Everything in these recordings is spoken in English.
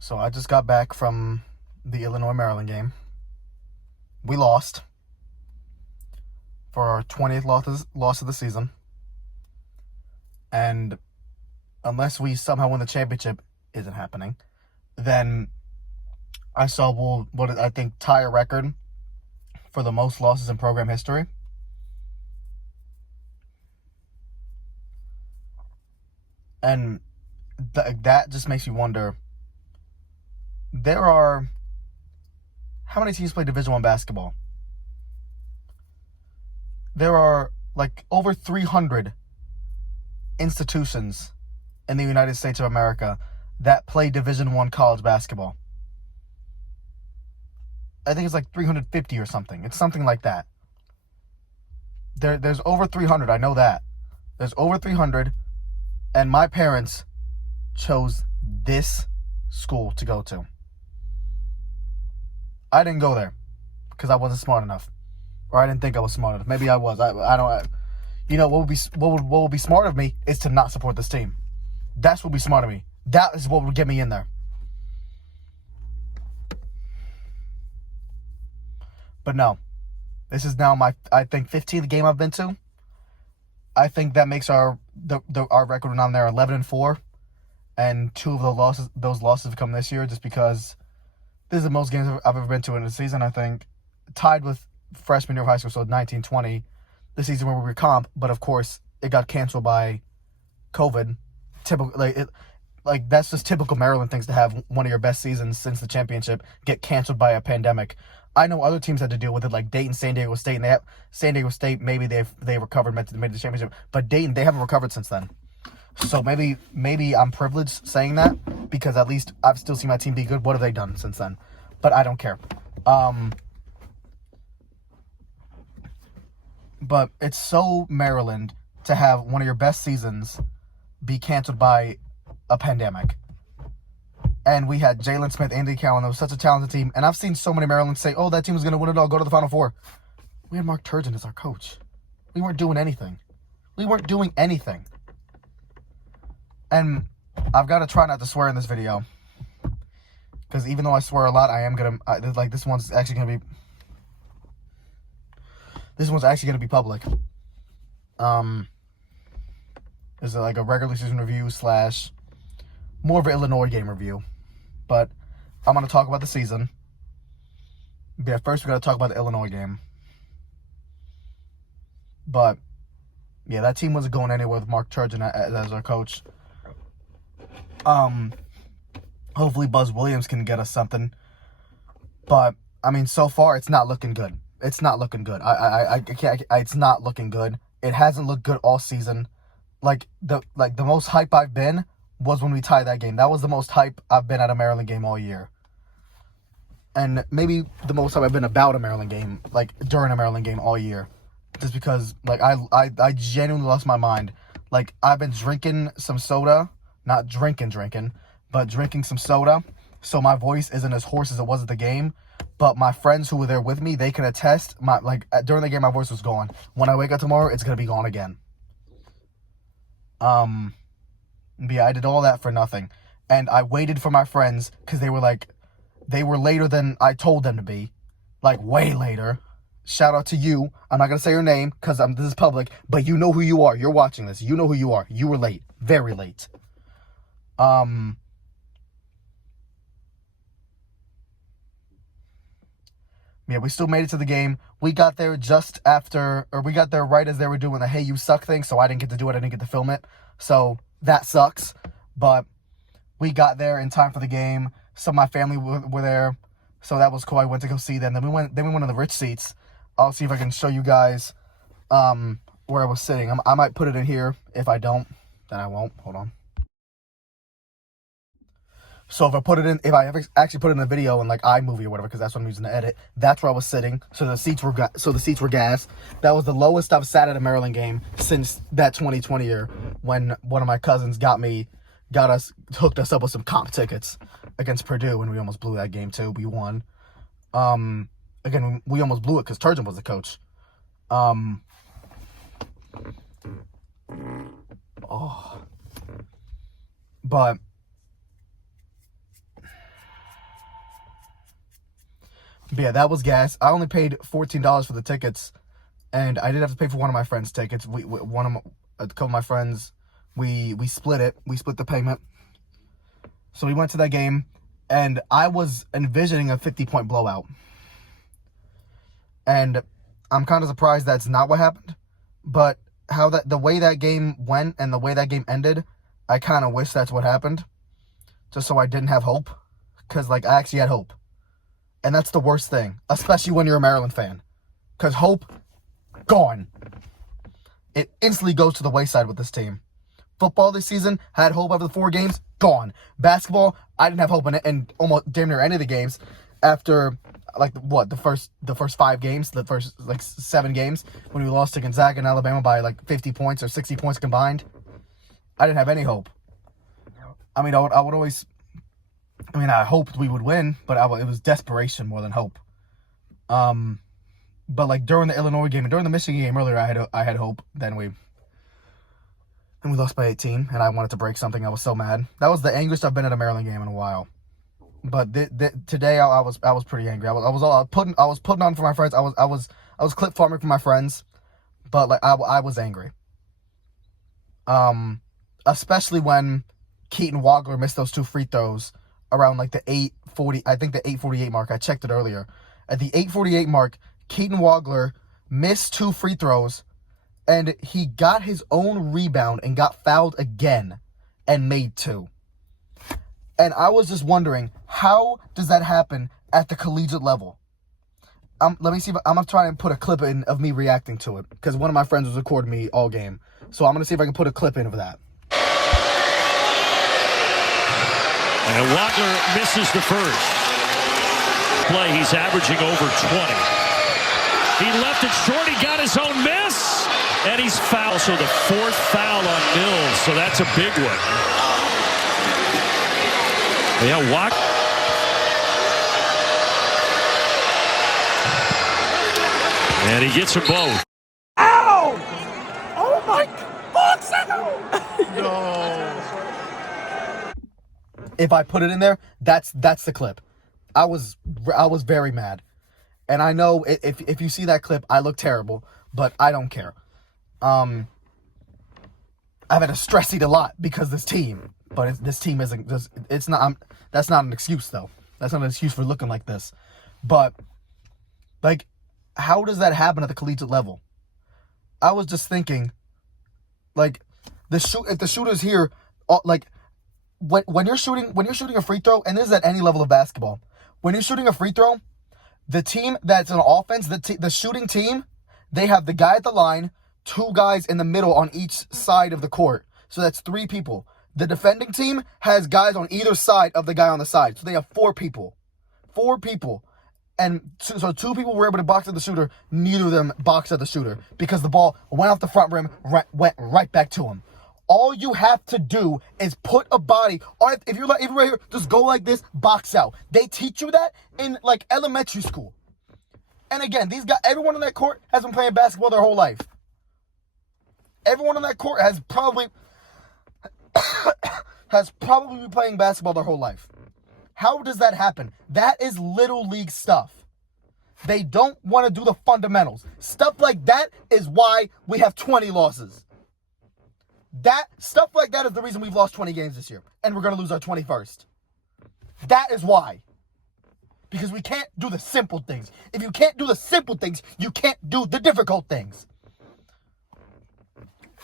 So I just got back from the Illinois-Maryland game. We lost for our 20th loss of the season. And unless we somehow win the championship, isn't happening, then I saw what I think tie a record for the most losses in program history. And that just makes you wonder, how many teams play Division I basketball? There are like over 300 institutions in the United States of America that play Division I college basketball. I think it's like 350 or something. It's something like that. There's over 300. I know that. There's over 300, and my parents chose this school to go to. I didn't go there because I wasn't smart enough, or I didn't think I was smart enough. Maybe I was. I don't. What would be smart of me is to not support this team. That's what would be smart of me. That is what would get me in there. But no, this is now I think 15th game I've been to. I think that makes our record on there 11-4, and two of those losses have come this year, just because this is the most games I've ever been to in a season. I think tied with freshman year of high school, so 19-20, the season where we were comp, but of course it got canceled by COVID. That's just typical Maryland things to have one of your best seasons since the championship get canceled by a pandemic. I know other teams had to deal with it, like Dayton, San Diego State, and San Diego State. Maybe they recovered, made the championship, but Dayton, they haven't recovered since then. So maybe I'm privileged saying that, because at least I've still seen my team be good. What have they done since then? But I don't care. But it's so Maryland to have one of your best seasons be canceled by a pandemic. And we had Jalen Smith, Andy Cowan. That was such a talented team. And I've seen so many Maryland say, oh, that team was going to win it all, go to the Final Four. We had Mark Turgeon as our coach. We weren't doing anything. And I've got to try not to swear in this video, because even though I swear a lot, I am going to, this one's actually going to be public. Is like a regular season review / more of an Illinois game review. But I'm going to talk about the season. But first, we got to talk about the Illinois game. But yeah, that team wasn't going anywhere with Mark Turgeon as our coach. Hopefully Buzz Williams can get us something. But I mean, so far it's not looking good. It's not looking good. It's not looking good. It hasn't looked good all season. The most hype I've been was when we tied that game. That was the most hype I've been at a Maryland game all year. And maybe the most hype I've been about a Maryland game, during a Maryland game all year. Just because, I genuinely lost my mind. I've been drinking some soda. Not drinking, but drinking some soda. So my voice isn't as hoarse as it was at the game. But my friends who were there with me, they can attest. During the game, my voice was gone. When I wake up tomorrow, it's going to be gone again. Yeah, I did all that for nothing. And I waited for my friends, because they were later than I told them to be. Way later. Shout out to you. I'm not going to say your name, because this is public, but you know who you are. You're watching this. You know who you are. You were late. Very late. Yeah, we still made it to the game. We got there we got there right as they were doing the "Hey, you suck" thing, so I didn't get to do it. I didn't get to film it. So that sucks. But we got there in time for the game. Some of my family were there, so that was cool. I went to go see them. Then we went to the rich seats. I'll see if I can show you guys where I was sitting. I might put it in here. If I don't, then I won't. Hold on. So if I ever actually put it in a video in iMovie or whatever, because that's what I'm using to edit, that's where I was sitting. So the seats were gas. That was the lowest I've sat at a Maryland game since that 2020 year, when one of my cousins hooked us up with some comp tickets against Purdue, and we almost blew that game too. We won. Again, we almost blew it because Turgeon was the coach. But But yeah, that was gas. I only paid $14 for the tickets, and I did have to pay for one of my friends' tickets. A couple of my friends, we split it. We split the payment. So we went to that game, and I was envisioning a 50-point blowout. And I'm kind of surprised that's not what happened. But the way that game went and the way that game ended, I kind of wish that's what happened. Just so I didn't have hope. Because, I actually had hope. And that's the worst thing. Especially when you're a Maryland fan. Because hope, gone. It instantly goes to the wayside with this team. Football this season, had hope after the 4 games, gone. Basketball, I didn't have hope in it, and almost damn near any of the games after, the first 5 games, the first, 7 games, when we lost to Gonzaga and Alabama by, 50 points or 60 points combined. I didn't have any hope. I mean, I would always, I hoped we would win, but it was desperation more than hope. But, during the Illinois game and during the Michigan game earlier, I had hope. Then we lost by 18, and I wanted to break something. I was so mad. That was the angriest I've been at a Maryland game in a while. But today I was pretty angry. I was putting on for my friends. I was clip farming for my friends, but I was angry. Especially when Keaton Wagler missed those 2 free throws around the 8:40. I think the 8:48 mark. I checked it earlier. At the 8:48 mark, Keaton Wagler missed 2 free throws. And he got his own rebound and got fouled again and made 2. And I was just wondering, how does that happen at the collegiate level? Let me see if I'm going to try and put a clip in of me reacting to it. Because one of my friends was recording me all game. So I'm going to see if I can put a clip in of that. And Wagler misses the first play. He's averaging over 20. He left it short. He got his own miss. And he's fouled. So the 4th foul on Mills. So that's a big one. Yeah, Wagler. And he gets them both. Ow! Oh my God! No. If I put it in there, that's the clip. I was very mad. And I know if you see that clip, I look terrible, but I don't care. I've had to stress eat a lot because this team, but this team isn't. It's not. That's not an excuse though. That's not an excuse for looking like this. But how does that happen at the collegiate level? I was just thinking, if the shooter's here, when you're shooting a free throw, and this is at any level of basketball, when you're shooting a free throw, the team that's on offense, the shooting team, they have the guy at the line, 2 guys in the middle on each side of the court. So that's 3 people. The defending team has guys on either side of the guy on the side. So they have 4 people. 4 people. And so 2 people were able to box at the shooter. Neither of them boxed at the shooter because the ball went off the front rim, went right back to him. All you have to do is put a body, or if you're right here, just go like this, box out. They teach you that in elementary school. And again, everyone on that court has been playing basketball their whole life. Everyone on that court has probably been playing basketball their whole life. How does that happen? That is little league stuff. They don't want to do the fundamentals. Stuff like that is why we have 20 losses. Stuff like that is the reason we've lost 20 games this year. And we're going to lose our 21st. That is why. Because we can't do the simple things. If you can't do the simple things, you can't do the difficult things.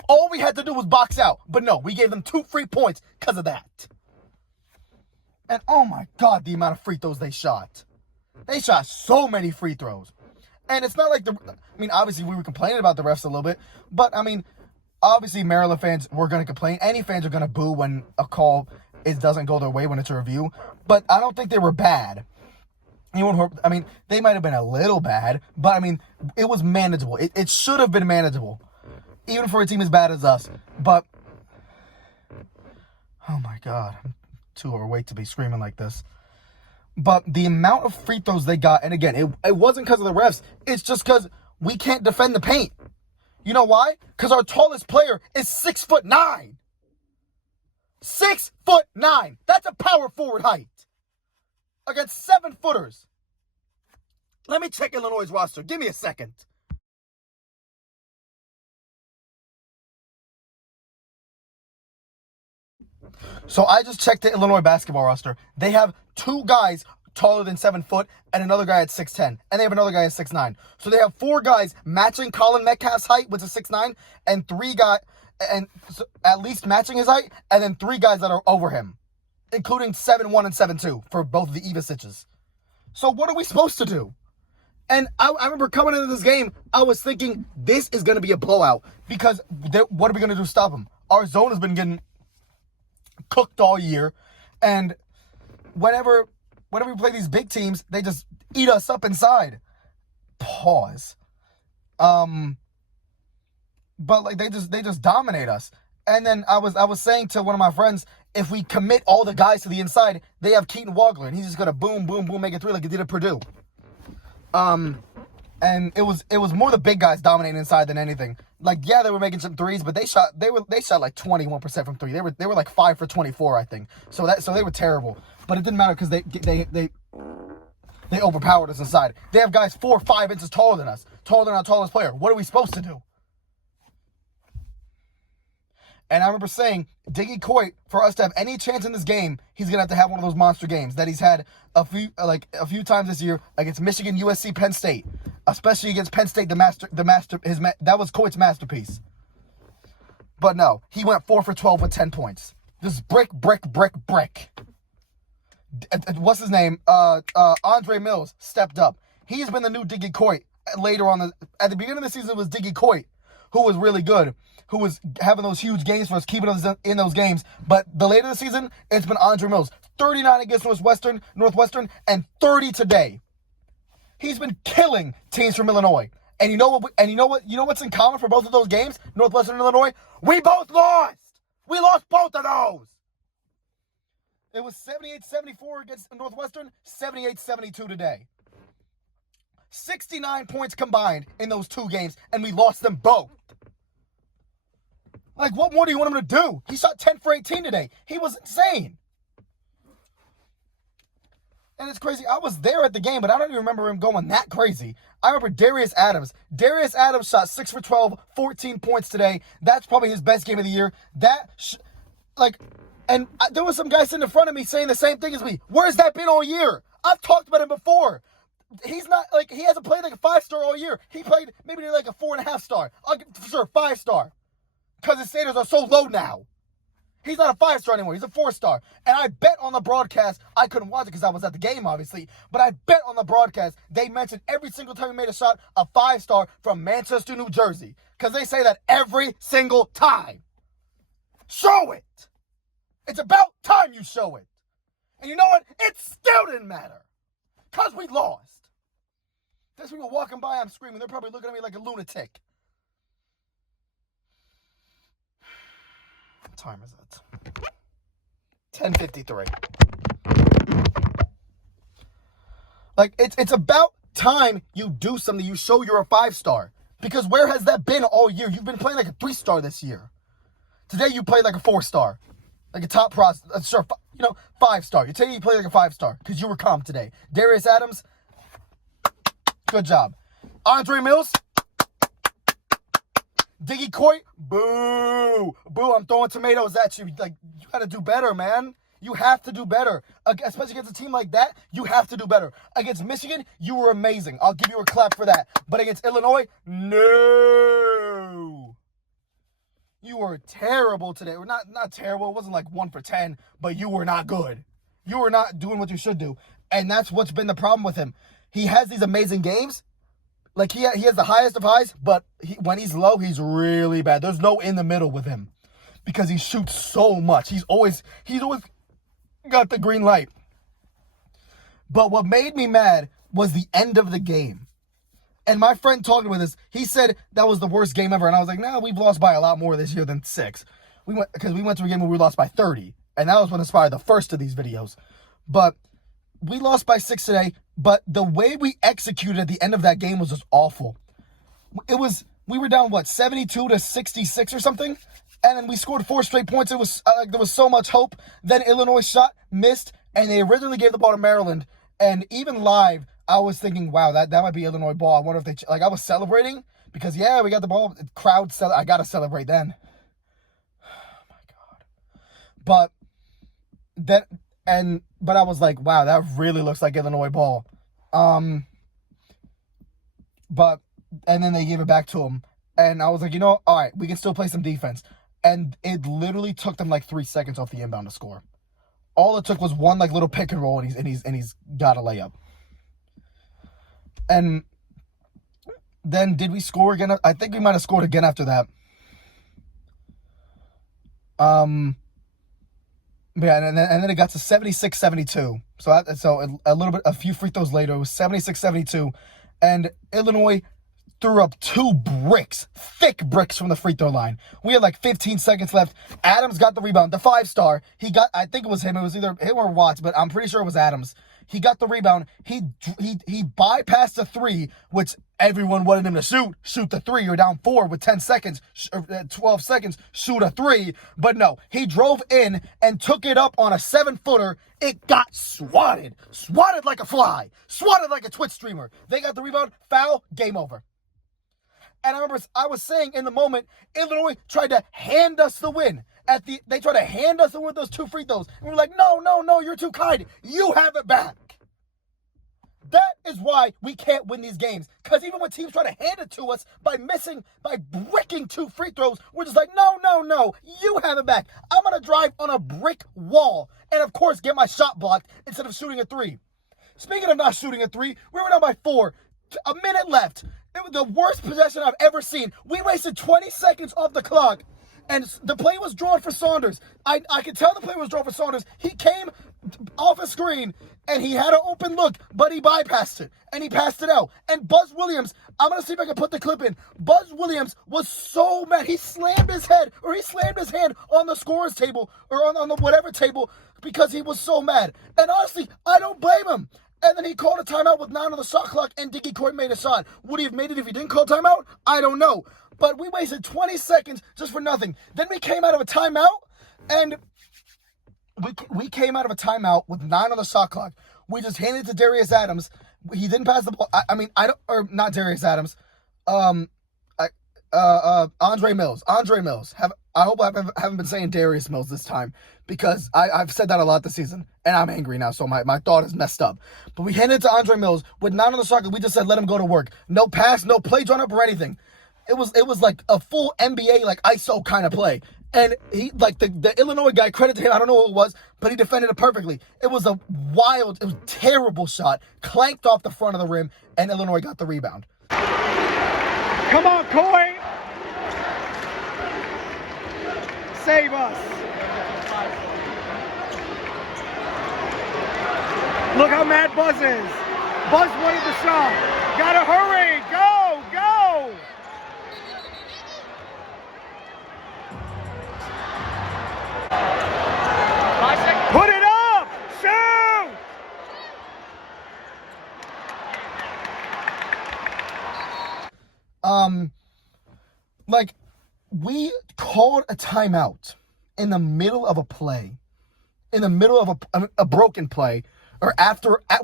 All we had to do was box out. But no, we gave them 2 free points because of that. And oh my God, the amount of free throws they shot. They shot so many free throws. And it's not like obviously we were complaining about the refs a little bit. But, obviously Maryland fans were going to complain. Any fans are going to boo when a call doesn't go their way when it's a review. But I don't think they were bad. They might have been a little bad. But, it was manageable. It should have been manageable. Even for a team as bad as us. But, oh my God. I'm too overweight to be screaming like this. But the amount of free throws they got, and again, it wasn't because of the refs. It's just because we can't defend the paint. You know why? Because our tallest player is 6'9". 6'9". That's a power forward height. Against 7-footers. Let me check Illinois' roster. Give me a second. So I just checked the Illinois basketball roster. They have 2 guys taller than 7 foot and another guy at 6'10", and they have another guy at 6'9". So they have 4 guys matching Colin Metcalf's height, which is 6'9", and 3 guys, and so at least matching his height, and then 3 guys that are over him, including 7'1" and 7'2" for both of the Ivasiches. So what are we supposed to do? And I remember coming into this game, I was thinking, this is going to be a blowout, because what are we going to do to stop them? Our zone has been getting cooked all year, and whenever we play these big teams, they just eat us up inside. Pause. But like they just dominate us. And then I was saying to one of my friends, if we commit all the guys to the inside, they have Keaton Wagler, and he's just gonna boom, boom, boom, make it 3 like he did at Purdue. And it was more the big guys dominating inside than anything. Like, yeah, they were making some threes, but they shot like 21% from 3. They were like 5 for 24, I think. So they were terrible. But it didn't matter because they overpowered us inside. They have guys 4 or 5 inches taller than us, taller than our tallest player. What are we supposed to do? And I remember saying, Diggy Coit, for us to have any chance in this game, he's gonna have to have one of those monster games that he's had a few times this year against Michigan, USC, Penn State, especially against Penn State. That was Coit's masterpiece. But no, he went 4 for 12 with 10 points. Just brick. What's his name? Andre Mills stepped up. He's been the new Diggy Coit. Later on, at the beginning of the season, it was Diggy Coit, who was really good, who was having those huge games for us, keeping us in those games. But the later the season, it's been Andre Mills. 39 against Northwestern, and 30 today. He's been killing teams from Illinois. And you know what's in common for both of those games, Northwestern and Illinois? We both lost. We lost both of those. It was 78-74 against Northwestern, 78-72 today. 69 points combined in those 2 games, and we lost them both. Like, what more do you want him to do? He shot 10 for 18 today. He was insane. And it's crazy. I was there at the game, but I don't even remember him going that crazy. I remember Darius Adams. Darius Adams shot 6 for 12, 14 points today. That's probably his best game of the year. There was some guy sitting in front of me saying the same thing as me. Where's that been all year? I've talked about him before. He's not, like, he hasn't played like a 5-star all year. He played maybe like a 4.5 star. I'll give for sure 5-star. Because his standards are so low now. He's not a 5-star anymore. He's a 4-star. And I bet on the broadcast, I couldn't watch it because I was at the game, obviously, but I bet on the broadcast they mentioned every single time he made a shot, a 5-star from Manchester, New Jersey. Because they say that every single time. Show it. It's about time you show it. And you know what? It still didn't matter. Because we lost. There's people walking by, I'm screaming. They're probably looking at me like a lunatic. What time is it? 10:53. Like, it's about time you do something. You show you're a 5-star. Because where has that been all year? You've been playing like a 3-star this year. Today you played like a 4-star. Like a top prospect. Sure, 5-star. Today you played like a 5-star. Because you were calm today. Darius Adams, good job. Andre Mills, Diggy Coit, boo. Boo, I'm throwing tomatoes at you. Like, you got to do better, man. You have to do better. Especially against a team like that, you have to do better. Against Michigan, you were amazing. I'll give you a clap for that. But against Illinois, no. You were terrible today. Or not terrible. It wasn't like 1 for 10, but you were not good. You were not doing what you should do. And that's what's been the problem with him. He has these amazing games. Like, he has the highest of highs, but when he's low, he's really bad. There's no in the middle with him because he shoots so much. He's always got the green light. But what made me mad was the end of the game. And my friend talking with us, he said that was the worst game ever. And I was like, no, we've lost by a lot more this year than 6. Because we went to a game where we lost by 30. And that was what inspired the first of these videos. But we lost by 6 today, but the way we executed at the end of that game was just awful. We were down, 72-66 or something? And then we scored 4 straight points. It was there was so much hope. Then Illinois shot, missed, and they originally gave the ball to Maryland. And even live, I was thinking, wow, that might be Illinois ball. I wonder if they I was celebrating because yeah, we got the ball. Crowd I gotta celebrate then. Oh my god! But I was like, wow, that really looks like Illinois ball. But and then they gave it back to him, and I was like, all right, we can still play some defense. And it literally took them like 3 seconds off the inbound to score. All it took was one like little pick and roll, and he's got a layup. And then did we score again? I think we might have scored again after that. Yeah, and then it got to 76-72. So a few free throws later, it was 76-72, and Illinois threw up 2 bricks, thick bricks from the free throw line. We had like 15 seconds left. Adams got the rebound, the 5-star. I think it was him. It was either him or Watts, but I'm pretty sure it was Adams. He got the rebound. He bypassed the 3, which everyone wanted him to shoot the 3. You're down 4 with 10 seconds, 12 seconds, shoot a 3. But no, he drove in and took it up on a 7-footer. It got swatted like a fly, swatted like a Twitch streamer. They got the rebound, foul, game over. And I remember I was saying in the moment, Illinois tried to hand us the win. They tried to hand us the win with those 2 free throws. And we were like, no, you're too kind. You have it back. That is why we can't win these games. Because even when teams try to hand it to us by bricking 2 free throws, we're just like, no, you have it back. I'm going to drive on a brick wall and, of course, get my shot blocked instead of shooting a 3. Speaking of not shooting a 3, we were down by 4. A minute left. It was the worst possession I've ever seen. We wasted 20 seconds off the clock. And the play was drawn for Saunders. I could tell the play was drawn for Saunders. He came off a screen, and he had an open look, but he bypassed it, and he passed it out. And Buzz Williams, I'm going to see if I can put the clip in. Buzz Williams was so mad. He slammed his hand on the scorer's table, or on the whatever table, because he was so mad. And honestly, I don't blame him. And then he called a timeout with 9 on the shot clock, and Dickie Court made a shot. Would he have made it if he didn't call timeout? I don't know. But we wasted 20 seconds just for nothing. Then we came out of a timeout, and we came out of a timeout with 9 on the shot clock. We just handed it to Darius Adams. He didn't pass the ball. Not Darius Adams. Andre Mills. I hope I haven't been saying Darius Mills this time, because I've said that a lot this season, and I'm angry now, so my thought is messed up. But we handed it to Andre Mills with 9 on the shot clock. We just said, let him go to work. No pass, no play drawn up or anything. It was like a full NBA, like ISO kind of play. And he, like the Illinois guy, credit to him, I don't know who it was, but he defended it perfectly. It was a terrible shot, clanked off the front of the rim, and Illinois got the rebound. Come on, Coy! Save us! Look how mad Buzz is. Buzz wanted the shot. Gotta hurry! Go! Put it up! Shoot! We called a timeout in the middle of a play, in the middle of a broken play, or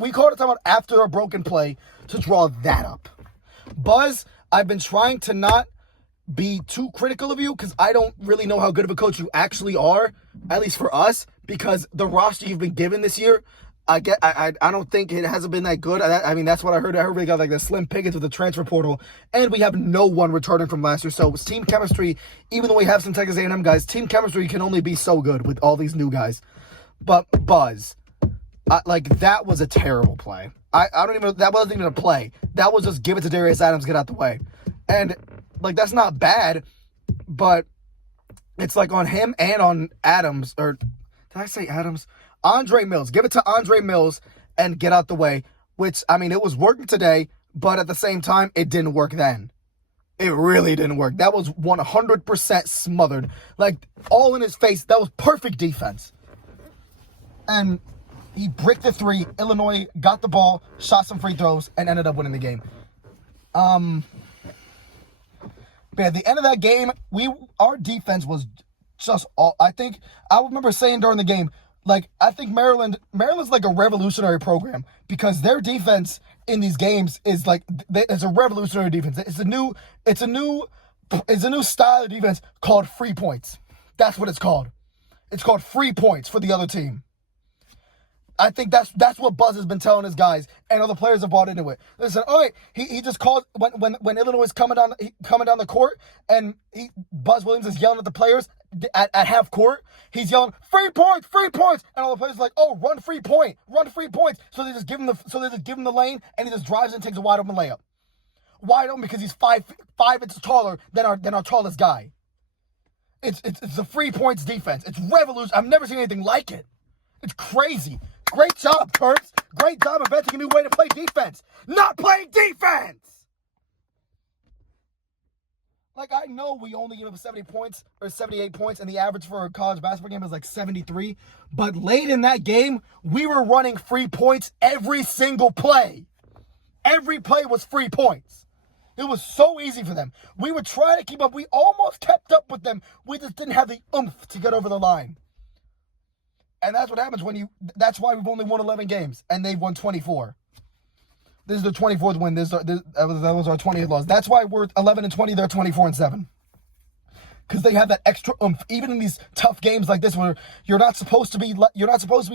we called a timeout after a broken play to draw that up. Buzz, I've been trying to not be too critical of you, because I don't really know how good of a coach you actually are, at least for us, because the roster you've been given this year, I don't think it hasn't been that good. I mean, that's what I heard. I heard we got like the slim pickings with the transfer portal, and we have no one returning from last year. So team chemistry, even though we have some Texas A&M guys, team chemistry can only be so good with all these new guys. But Buzz, that was a terrible play. That wasn't even a play. That was just give it to Darius Adams, get out the way. And that's not bad, but it's like on him and on Adams, or did I say Adams? Andre Mills. Give it to Andre Mills and get out the way, which, I mean, it was working today, but at the same time, it didn't work then. It really didn't work. That was 100% smothered. All in his face. That was perfect defense. And he bricked the 3. Illinois got the ball, shot some free throws, and ended up winning the game. But at the end of that game, our defense was just all. I think I remember saying during the game, Like, I think Maryland's like a revolutionary program because their defense in these games is like, it's a revolutionary defense. It's a new style of defense called free points. That's what it's called. It's called free points for the other team. I think that's what Buzz has been telling his guys, and other players have bought into it. Listen, all right, he just called when Illinois is coming down the court, and Buzz Williams is yelling at the players at half court. He's yelling free points, and all the players are like, oh, run free points. So they just give him the lane, and he just drives and takes a wide open layup. Wide open because he's five inches taller than our tallest guy. It's a free points defense. It's revolution. I've never seen anything like it. It's crazy. Great job, Terps. Great job inventing a new way to play defense. Not playing defense! Like, I know we only give up 70 points or 78 points, and the average for a college basketball game is like 73. But late in that game, we were running free points every single play. Every play was free points. It was so easy for them. We would try to keep up. We almost kept up with them. We just didn't have the oomph to get over the line. And that's what happens that's why we've only won 11 games, and they've won 24. This is the 24th win. That was our 20th loss. That's why we're 11-20, they're 24-7. Because they have that extra oomph, even in these tough games like this, where you're not supposed to be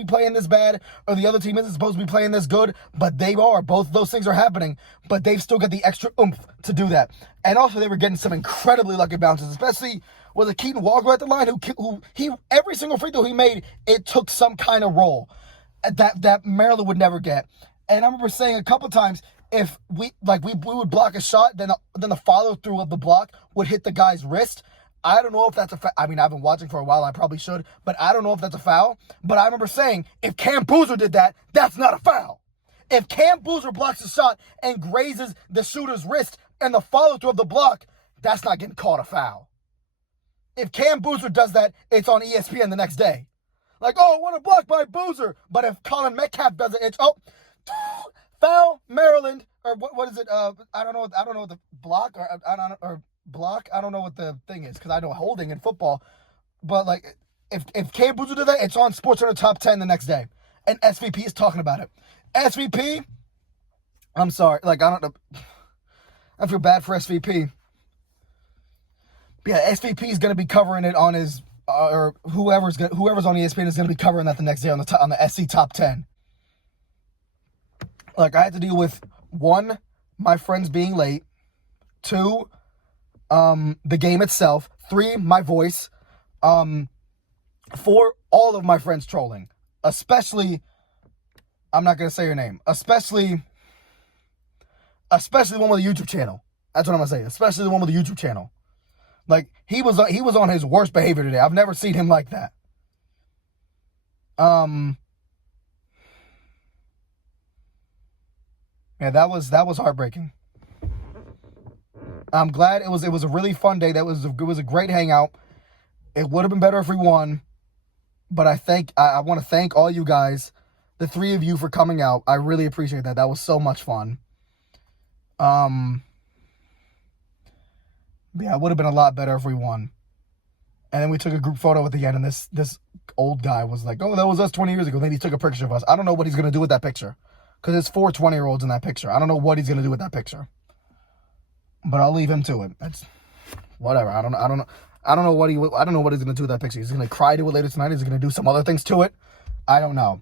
playing this bad, or the other team isn't supposed to be playing this good, but they are. Both of those things are happening, but they've still got the extra oomph to do that. And also, they were getting some incredibly lucky bounces, especially was it Keaton Walker at the line, who every single free throw he made, it took some kind of roll that Maryland would never get. And I remember saying a couple times, if we would block a shot, then the follow through of the block would hit the guy's wrist. I don't know if that's a foul. I mean, I've been watching for a while. I probably should, but I don't know if that's a foul. But I remember saying, if Cam Boozer did that, that's not a foul. If Cam Boozer blocks a shot and grazes the shooter's wrist and the follow through of the block, that's not getting called a foul. If Cam Boozer does that, it's on ESPN the next day. Like, oh, what a block by Boozer. But if Colin Metcalf does it, it's, foul, Maryland. Or what is it? I don't know what the block or block. I don't know what the thing is because I know holding in football. But, like, if Cam Boozer did that, it's on SportsCenter Top 10 the next day. And SVP is talking about it. SVP, I'm sorry. Like, I don't know. I feel bad for SVP. Yeah, SVP is going to be covering it on his, or whoever's on ESPN is going to be covering that the next day on the SC Top 10. Like, I had to deal with 1, my friends being late, 2, the game itself, 3, my voice, 4, all of my friends trolling, especially, I'm not going to say your name, especially the one with the YouTube channel. That's what I'm going to say, especially the one with the YouTube channel. Like, he was on his worst behavior today. I've never seen him like that. Yeah, that was heartbreaking. I'm glad it was a really fun day. It was a great hangout. It would have been better if we won, but I want to thank all you guys, the 3 of you, for coming out. I really appreciate that. That was so much fun. Yeah, it would have been a lot better if we won. And then we took a group photo at the end, and this old guy was like, oh, that was us 20 years ago. Then he took a picture of us. I don't know what he's going to do with that picture, because there's 4 20-year-olds in that picture. I don't know what he's going to do with that picture. But I'll leave him to it. That's whatever. I don't know what he's going to do with that picture. He's going to cry to it later tonight. He's going to do some other things to it. I don't know.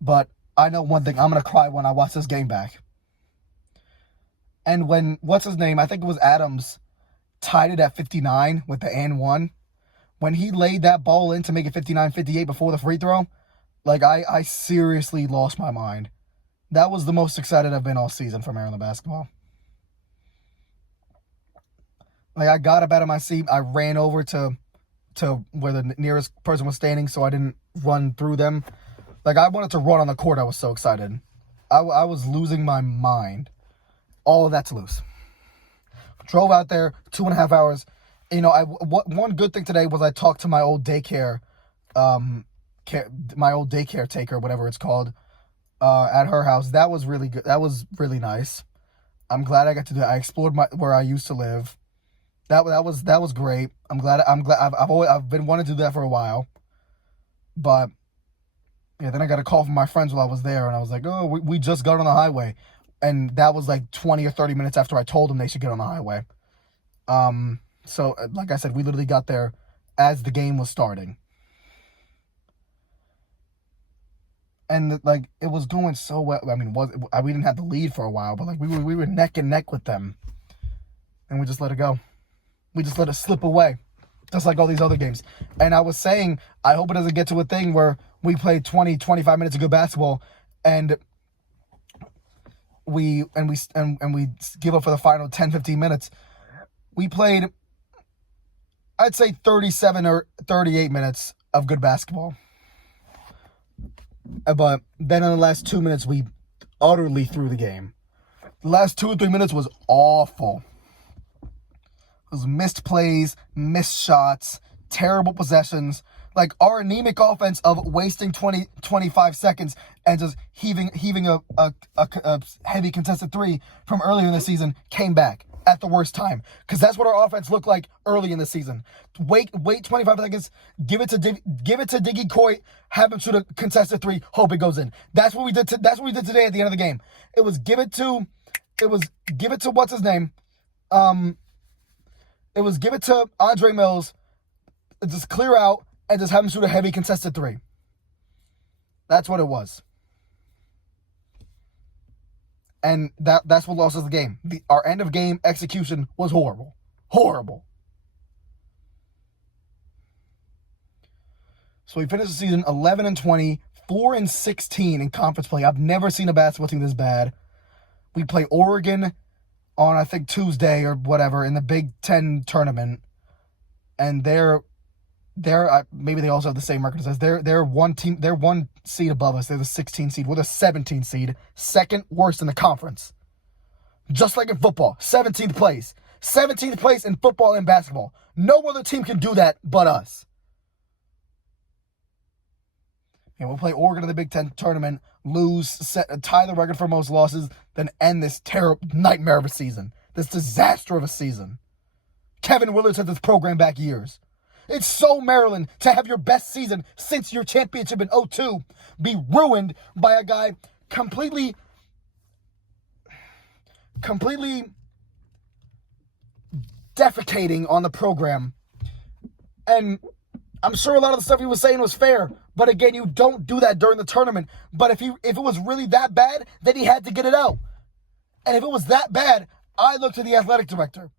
But I know one thing. I'm going to cry when I watch this game back. And when, what's his name? I think it was Adams, tied it at 59 with the and one. When he laid that ball in to make it 59-58 before the free throw, like, I seriously lost my mind. That was the most excited I've been all season for Maryland basketball. Like, I got up out of my seat. I ran over to where the nearest person was standing so I didn't run through them. Like, I wanted to run on the court. I was so excited. I was losing my mind. All of that's loose. Drove out there 2.5 hours. You know, one good thing today was I talked to my old daycare, taker, whatever it's called, at her house. That was really good. That was really nice. I'm glad I got to do that. I explored where I used to live. That was great. I've been wanting to do that for a while. But yeah, then I got a call from my friends while I was there, and I was like, oh, we just got on the highway. And that was like 20 or 30 minutes after I told them they should get on the highway. So, like I said, we literally got there as the game was starting. And, like, it was going so well. I mean, we didn't have the lead for a while, but, like, we were neck and neck with them. And we just let it go. We just let it slip away. Just like all these other games. And I was saying, I hope it doesn't get to a thing where we play 20, 25 minutes of good basketball and we give up for the final 10, 15 minutes. We played, I'd say 37 or 38 minutes of good basketball. But then in the last 2 minutes, we utterly threw the game. The last 2 or 3 minutes was awful. It was missed plays, missed shots, terrible possessions. Like our anemic offense of wasting 20, 25 seconds and just heaving a heavy contested three from earlier in the season came back at the worst time. Because that's what our offense looked like early in the season. Wait 25 seconds, give it to Diggy Coit, have him shoot a contested three, hope it goes in. That's what we did today at the end of the game. It was give it to what's his name? It was give it to Andre Mills, just clear out, and just have him shoot a heavy contested three. That's what it was. And that's what lost us the game. Our end of game execution was horrible. Horrible. So we finished the season 11-20, 4-16 in conference play. I've never seen a basketball team this bad. We play Oregon on, I think, Tuesday or whatever in the Big Ten tournament. And they're maybe they also have the same record as us. They're one seed above us. They're the 16 seed. We're the 17 seed, second worst in the conference. Just like in football, 17th place. 17th place in football and basketball. No other team can do that but us. And we'll play Oregon in the Big Ten tournament, tie the record for most losses, then end this terrible nightmare of a season. This disaster of a season. Kevin Willard set this program back years. It's so Maryland to have your best season since your championship in 2002 be ruined by a guy completely defecating on the program. And I'm sure a lot of the stuff he was saying was fair, but again, you don't do that during the tournament. But if it was really that bad, then he had to get it out. And if it was that bad, I looked to the athletic director.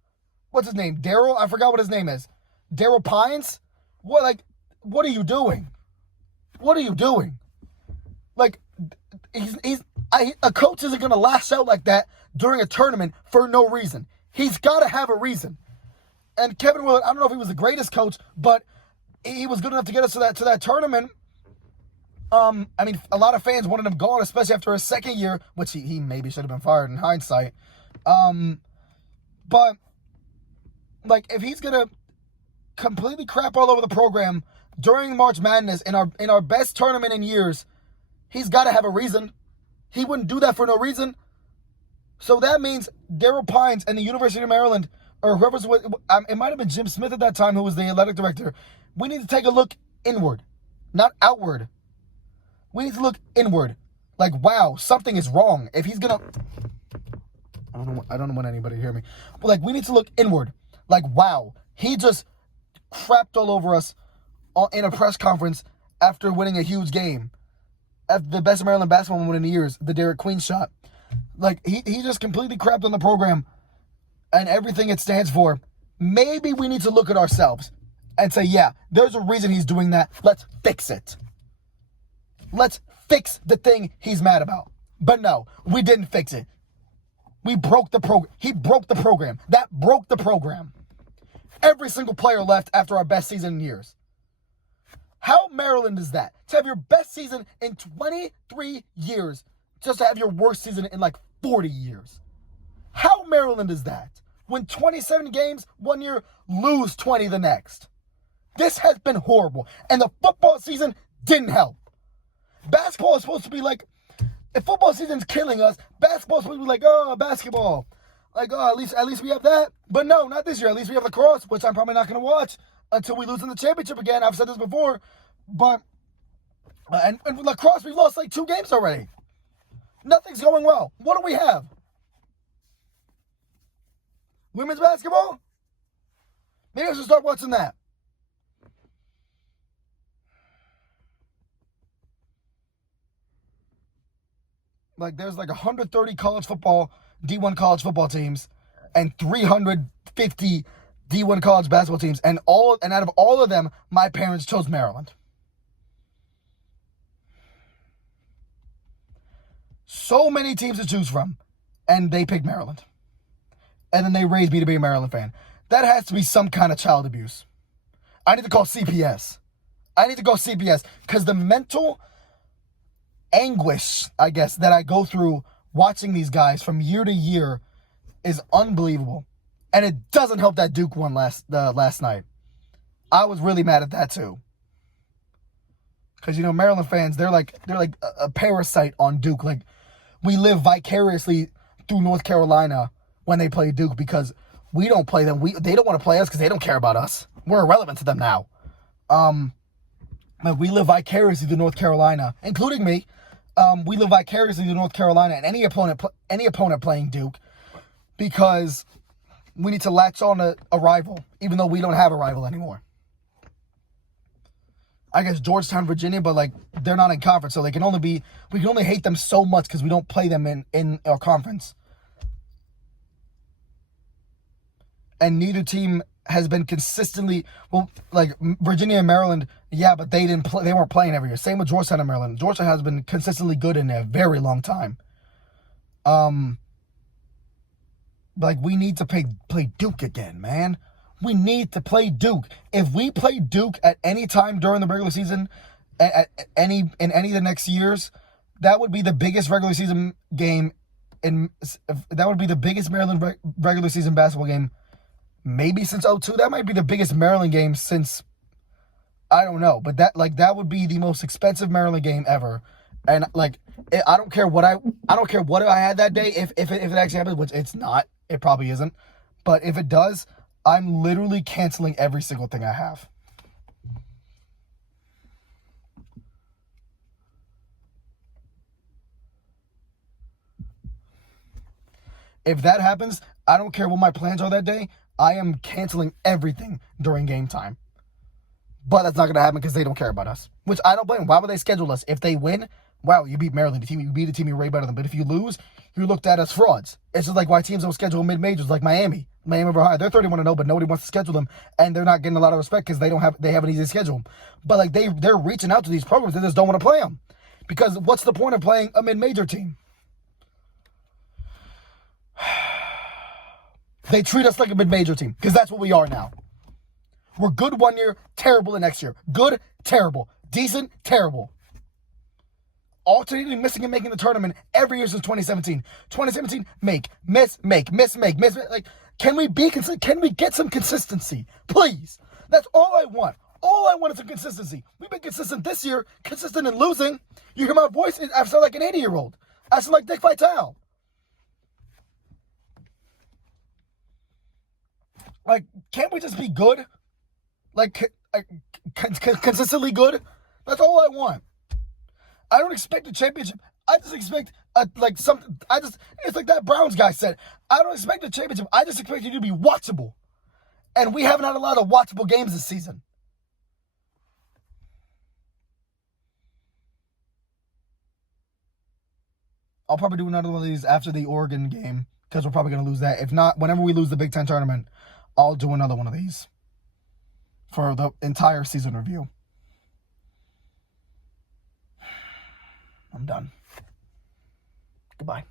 What's his name? Daryl? I forgot what his name is. Daryl Pines? What are you doing? What are you doing? Like, a coach isn't going to lash out like that during a tournament for no reason. He's got to have a reason. And Kevin Willard, I don't know if he was the greatest coach, but he was good enough to get us to that tournament. I mean, a lot of fans wanted him gone, especially after his second year, which he maybe should have been fired in hindsight. But, like, if he's going to completely crap all over the program during March Madness in our best tournament in years, he's got to have a reason. He wouldn't do that for no reason. So that means Daryl Pines and the University of Maryland, or whoever's, it might have been Jim Smith at that time who was the athletic director. We need to take a look inward, not outward. We need to look inward. Like, wow, something is wrong. If he's gonna, I don't want anybody to hear me. But like, we need to look inward. Like, wow, he just crapped all over us in a press conference after winning a huge game. At the best Maryland basketball moment in the years, the Derek Queen shot. Like, he just completely crapped on the program and everything it stands for. Maybe we need to look at ourselves and say, yeah, there's a reason he's doing that. Let's fix it. Let's fix the thing he's mad about. But no, we didn't fix it. We broke the program. He broke the program. That broke the program. Every single player left after our best season in years. How Maryland is that? To have your best season in 23 years, just to have your worst season in like 40 years. How Maryland is that? Win 27 games one year, lose 20 the next. This has been horrible. And the football season didn't help. Basketball is supposed to be like, if football season's killing us, basketball is supposed to be like, oh, basketball. Like, oh, at least we have that. But no, not this year. At least we have lacrosse, which I'm probably not going to watch until we lose in the championship again. I've said this before. But And with lacrosse, we've lost like 2 games already. Nothing's going well. What do we have? Women's basketball? Maybe I should start watching that. Like, there's like 130 college football, D1 college football teams, and 350 D1 college basketball teams, and out of all of them, my parents chose Maryland. So many teams to choose from, and they picked Maryland. And then they raised me to be a Maryland fan. That has to be some kind of child abuse. I need to call CPS. Because the mental anguish, I guess, that I go through watching these guys from year to year is unbelievable. And it doesn't help that Duke won last night. I was really mad at that too. Because, Maryland fans, they're like a parasite on Duke. Like, we live vicariously through North Carolina when they play Duke because we don't play them. They don't want to play us because they don't care about us. We're irrelevant to them now. But we live vicariously through North Carolina, including me. We live vicariously through North Carolina and any opponent playing Duke because we need to latch on to a rival, even though we don't have a rival anymore. I guess Georgetown, Virginia, but like they're not in conference, so we can only hate them so much because we don't play them in our conference. And neither team has been consistently, like Virginia and Maryland, yeah, but they weren't playing every year. Same with Georgetown and Maryland. Georgetown has been consistently good in a very long time. Like we need to play Duke again, man. We need to play Duke. If we play Duke at any time during the regular season, in any of the next years, that would be the biggest regular season game. That would be the biggest Maryland regular season basketball game, maybe since 2002. That might be the biggest Maryland game since, I don't know, but that would be the most expensive Maryland game ever. And like, I don't care what I had that day. If it actually happens, which it's not, it probably isn't. But if it does, I'm literally canceling every single thing I have. If that happens, I don't care what my plans are that day. I am canceling everything during game time. But that's not going to happen because they don't care about us. Which I don't blame them. Why would they schedule us? If they win, wow, you beat Maryland. You beat a team you're way better than. But if you lose, you're looked at as frauds. It's just like why teams don't schedule mid-majors like Miami of Ohio. They're 31-0, but nobody wants to schedule them, and they're not getting a lot of respect because they have an easy schedule. But like they're reaching out to these programs, they just don't want to play them because what's the point of playing a mid-major team? They treat us like a mid-major team because that's what we are now. We're good one year, terrible the next year. Good, terrible. Decent, terrible. Alternating missing and making the tournament every year since 2017. 2017, make, miss. Like, can we get some consistency? Please. That's all I want. All I want is some consistency. We've been consistent this year, consistent in losing. You hear my voice, I sound like an 80-year-old. I sound like Dick Vitale. Like, can't we just be good? Like, consistently good? That's all I want. I don't expect a championship. I just expect it's like that Browns guy said. I don't expect a championship. I just expect you to be watchable. And we haven't had a lot of watchable games this season. I'll probably do another one of these after the Oregon game because we're probably going to lose that. If not, whenever we lose the Big Ten tournament, I'll do another one of these for the entire season review. I'm done. Goodbye.